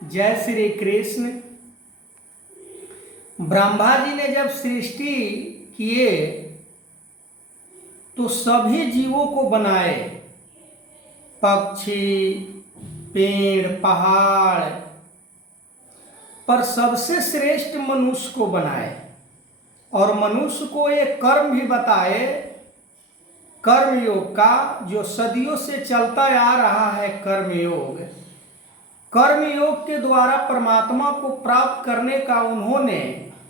जय श्री कृष्ण। ब्रह्मा जी ने जब सृष्टि किए तो सभी जीवों को बनाए, पक्षी, पेड़, पहाड़, पर सबसे श्रेष्ठ मनुष्य को बनाए और मनुष्य को एक कर्म भी बताए, कर्मयोग का, जो सदियों से चलता आ रहा है। कर्मयोग के द्वारा परमात्मा को प्राप्त करने का उन्होंने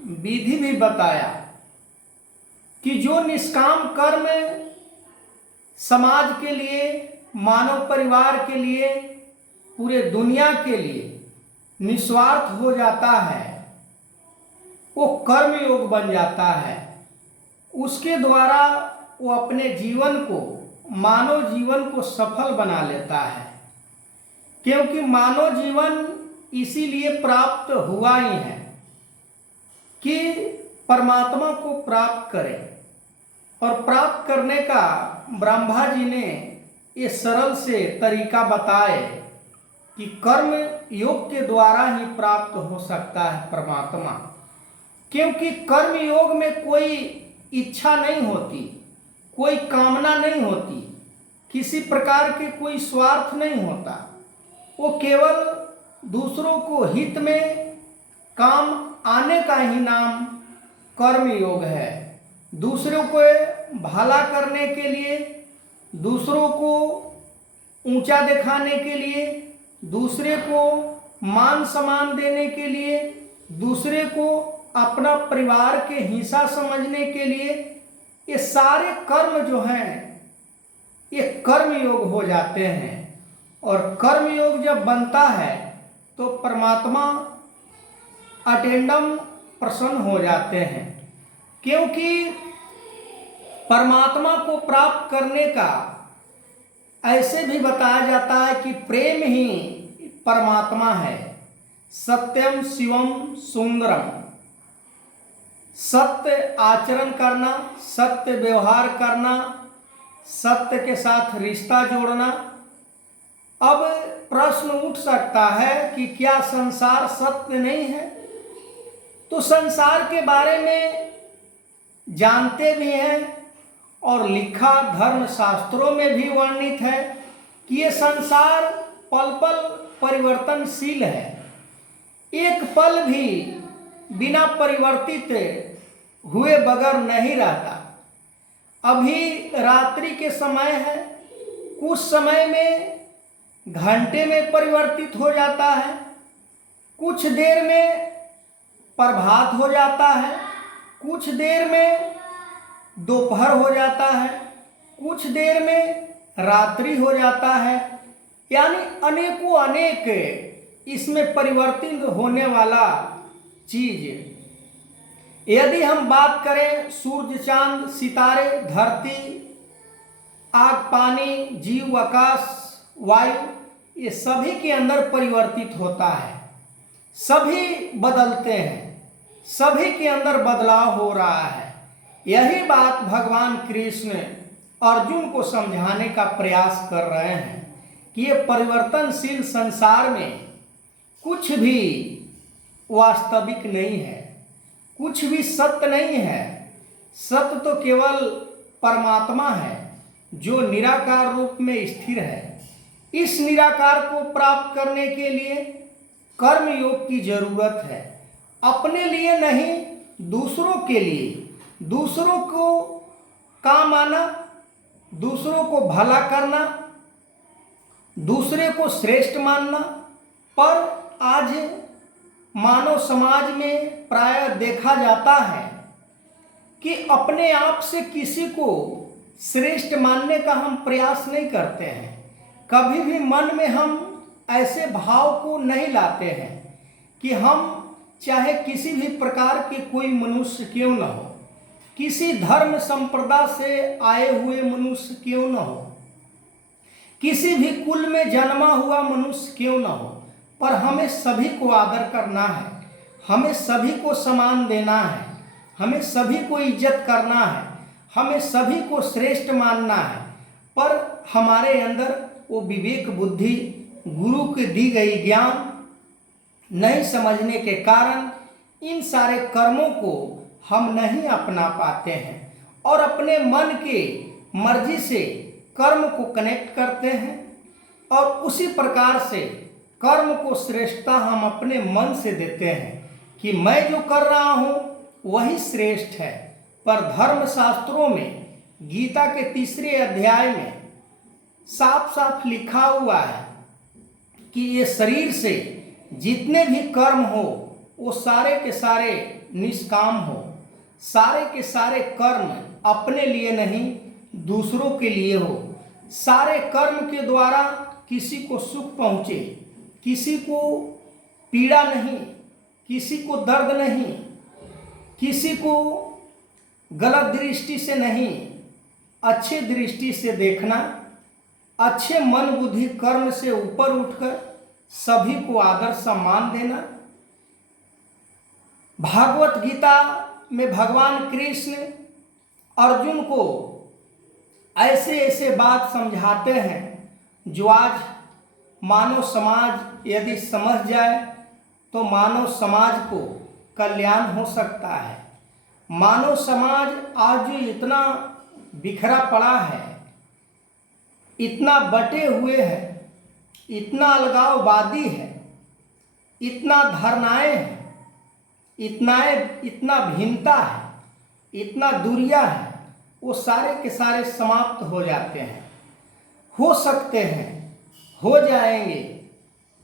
विधि भी बताया कि जो निष्काम कर्म समाज के लिए, मानव परिवार के लिए, पूरे दुनिया के लिए निस्वार्थ हो जाता है, वो कर्मयोग बन जाता है। उसके द्वारा वो अपने जीवन को, मानव जीवन को सफल बना लेता है, क्योंकि मानव जीवन इसीलिए प्राप्त हुआ ही है कि परमात्मा को प्राप्त करें। और प्राप्त करने का ब्रह्मा जी ने ये सरल से तरीका बताए कि कर्म योग के द्वारा ही प्राप्त हो सकता है परमात्मा, क्योंकि कर्म योग में कोई इच्छा नहीं होती, कोई कामना नहीं होती, किसी प्रकार के कोई स्वार्थ नहीं होता। वो केवल दूसरों को हित में काम आने का ही नाम कर्म योग है। दूसरों को भला करने के लिए, दूसरों को ऊंचा दिखाने के लिए, दूसरे को मान सम्मान देने के लिए, दूसरे को अपना परिवार के हिस्सा समझने के लिए, ये सारे कर्म जो हैं ये कर्म योग हो जाते हैं। और कर्म योग जब बनता है तो परमात्मा अटेंडम प्रसन्न हो जाते हैं, क्योंकि परमात्मा को प्राप्त करने का ऐसे भी बताया जाता है कि प्रेम ही परमात्मा है। सत्यम शिवम सुंदरम, सत्य आचरण करना, सत्य व्यवहार करना, सत्य के साथ रिश्ता जोड़ना। अब प्रश्न उठ सकता है कि क्या संसार सत्य नहीं है? तो संसार के बारे में जानते भी हैं और लिखा धर्म शास्त्रों में भी वर्णित है कि ये संसार पल पल परिवर्तनशील है। एक पल भी बिना परिवर्तित हुए बगैर नहीं रहता। अभी रात्रि के समय है, कुछ समय में घंटे में परिवर्तित हो जाता है, कुछ देर में प्रभात हो जाता है, कुछ देर में दोपहर हो जाता है, कुछ देर में रात्रि हो जाता है। यानी अनेकों अनेक इसमें परिवर्तित होने वाला चीज। यदि हम बात करें सूर्य, चांद, सितारे, धरती, आग, पानी, जीव, आकाश, वायु, ये सभी के अंदर परिवर्तित होता है, सभी बदलते हैं, सभी के अंदर बदलाव हो रहा है। यही बात भगवान कृष्ण अर्जुन को समझाने का प्रयास कर रहे हैं कि ये परिवर्तनशील संसार में कुछ भी वास्तविक नहीं है, कुछ भी सत्य नहीं है। सत्य तो केवल परमात्मा है जो निराकार रूप में स्थिर है। इस निराकार को प्राप्त करने के लिए कर्म योग की जरूरत है, अपने लिए नहीं, दूसरों के लिए। दूसरों को काम आना, दूसरों को भला करना, दूसरे को श्रेष्ठ मानना। पर आज मानव समाज में प्रायः देखा जाता है कि अपने आप से किसी को श्रेष्ठ मानने का हम प्रयास नहीं करते हैं। कभी भी मन में हम ऐसे भाव को नहीं लाते हैं कि हम चाहे किसी भी प्रकार के कोई मनुष्य क्यों न हो, किसी धर्म संप्रदाय से आए हुए मनुष्य क्यों न हो, किसी भी कुल में जन्मा हुआ मनुष्य क्यों न हो, पर हमें सभी को आदर करना है, हमें सभी को सम्मान देना है, हमें सभी को इज्जत करना है, हमें सभी को श्रेष्ठ मानना है। पर हमारे अंदर वो विवेक बुद्धि, गुरु की दी गई ज्ञान नहीं समझने के कारण इन सारे कर्मों को हम नहीं अपना पाते हैं और अपने मन के मर्जी से कर्म को कनेक्ट करते हैं और उसी प्रकार से कर्म को श्रेष्ठता हम अपने मन से देते हैं कि मैं जो कर रहा हूँ वही श्रेष्ठ है। पर धर्मशास्त्रों में गीता के 3 अध्याय में साफ साफ लिखा हुआ है कि ये शरीर से जितने भी कर्म हो वो सारे के सारे निष्काम हो, सारे के सारे कर्म अपने लिए नहीं दूसरों के लिए हो, सारे कर्म के द्वारा किसी को सुख पहुँचे, किसी को पीड़ा नहीं, किसी को दर्द नहीं, किसी को गलत दृष्टि से नहीं, अच्छे दृष्टि से देखना, अच्छे मन बुद्धि कर्म से ऊपर उठकर सभी को आदर सम्मान देना। भागवत गीता में भगवान कृष्ण अर्जुन को ऐसे ऐसे बात समझाते हैं जो आज मानव समाज यदि समझ जाए तो मानव समाज को कल्याण हो सकता है। मानव समाज आज जो इतना बिखरा पड़ा है, इतना बटे हुए है, इतना अलगाववादी है, इतना धरनाएं है, इतना भिन्नता है, इतना दूरिया है, वो सारे के सारे समाप्त हो जाते हैं, हो सकते हैं, हो जाएंगे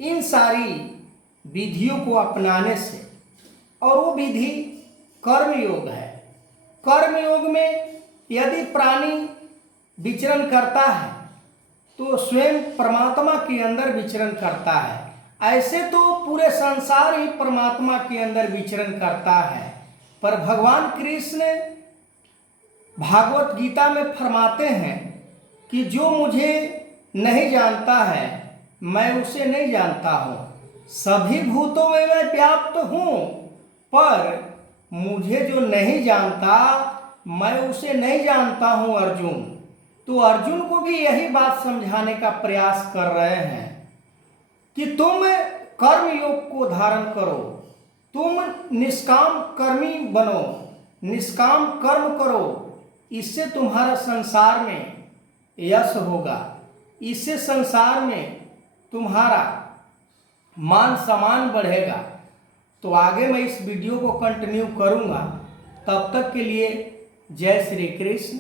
इन सारी विधियों को अपनाने से। और वो विधि कर्मयोग है। कर्मयोग में यदि प्राणी विचरण करता है तो स्वयं परमात्मा के अंदर विचरण करता है। ऐसे तो पूरे संसार ही परमात्मा के अंदर विचरण करता है, पर भगवान कृष्ण भागवत गीता में फरमाते हैं कि जो मुझे नहीं जानता है मैं उसे नहीं जानता हूँ। सभी भूतों में मैं व्याप्त हूँ, पर मुझे जो नहीं जानता मैं उसे नहीं जानता हूँ अर्जुन। तो अर्जुन को भी यही बात समझाने का प्रयास कर रहे हैं कि तुम कर्म योग को धारण करो, तुम निष्काम कर्मी बनो, निष्काम कर्म करो। इससे तुम्हारा संसार में यश होगा, इससे संसार में तुम्हारा मान सम्मान बढ़ेगा। तो आगे मैं इस वीडियो को कंटिन्यू करूँगा। तब तक के लिए जय श्री कृष्ण,